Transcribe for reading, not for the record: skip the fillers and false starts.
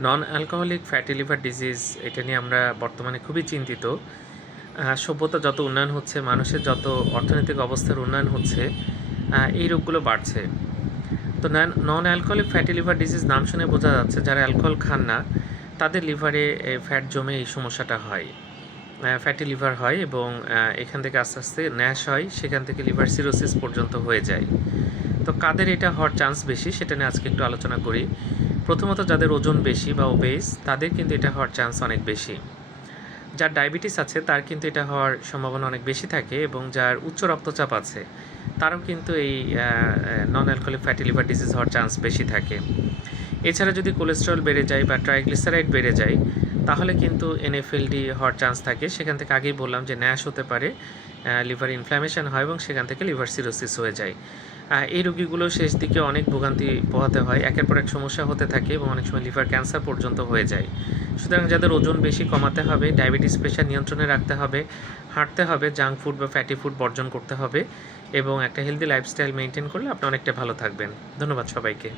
Non alcoholic fatty liver disease এটা নিয়ে আমরা বর্তমানে খুবই চিন্তিত। সভ্যতা যত উন্নয়ন হচ্ছে, মানুষের যত অর্থনৈতিক অবস্থার উন্নয়ন হচ্ছে, এই রোগগুলো বাড়ছে। তো non alcoholic fatty liver disease নাম শুনে বোঝা যাচ্ছে যারা অ্যালকোহল খান না তাদের লিভারে ফ্যাট জমে এই সমস্যাটা হয়। ফ্যাটি লিভার হয় এবং এখান থেকে আস্তে আস্তে ন্যাশ হয়, সেখান থেকে লিভার সিরোসিস পর্যন্ত হয়ে যায়। তো কাদের এটা হওয়ার চান্স বেশি সেটা নিয়ে আজকে একটু আলোচনা করি। প্রথমত যাদের ওজন বেশি বা ওবেস তাদের কিন্তু এটা হওয়ার চান্স অনেক বেশি। যার ডায়াবেটিস আছে তার কিন্তু এটা হওয়ার সম্ভাবনা অনেক বেশি থাকে, এবং যার উচ্চ রক্তচাপ আছে তারও কিন্তু এই non alcoholic fatty liver disease হওয়ার চান্স বেশি থাকে। এছাড়া যদি কোলেস্টেরল বেড়ে যায় বা ট্রাইগ্লিসারাইড বেড়ে যায় তাহলে কিন্তু এনএফএলডি হওয়ার চান্স থাকে। সেখান থেকে আগেই বললাম যে ন্যাশ হতে পারে, লিভার ইনফ্ল্যামেশন হয় এবং সেখান থেকে লিভার সিরোসিস হয়ে যায়। এই রোগীগুলো শেষ দিকে অনেক ভোগান্তি পোহাতে হয়, একের পর এক সমস্যা হতে থাকে এবং অনেক সময় লিভার ক্যান্সার পর্যন্ত হয়ে যায়। সুতরাং যাদের ওজন বেশি কমাতে হবে, ডায়াবেটিস প্রেশার নিয়ন্ত্রণে রাখতে হবে, হাঁটতে হবে, জাঙ্ক ফুড বা ফ্যাটি ফুড বর্জন করতে হবে এবং একটা হেলদি লাইফস্টাইল মেনটেন করলে আপনি অনেকটা ভালো থাকবেন। ধন্যবাদ সবাইকে।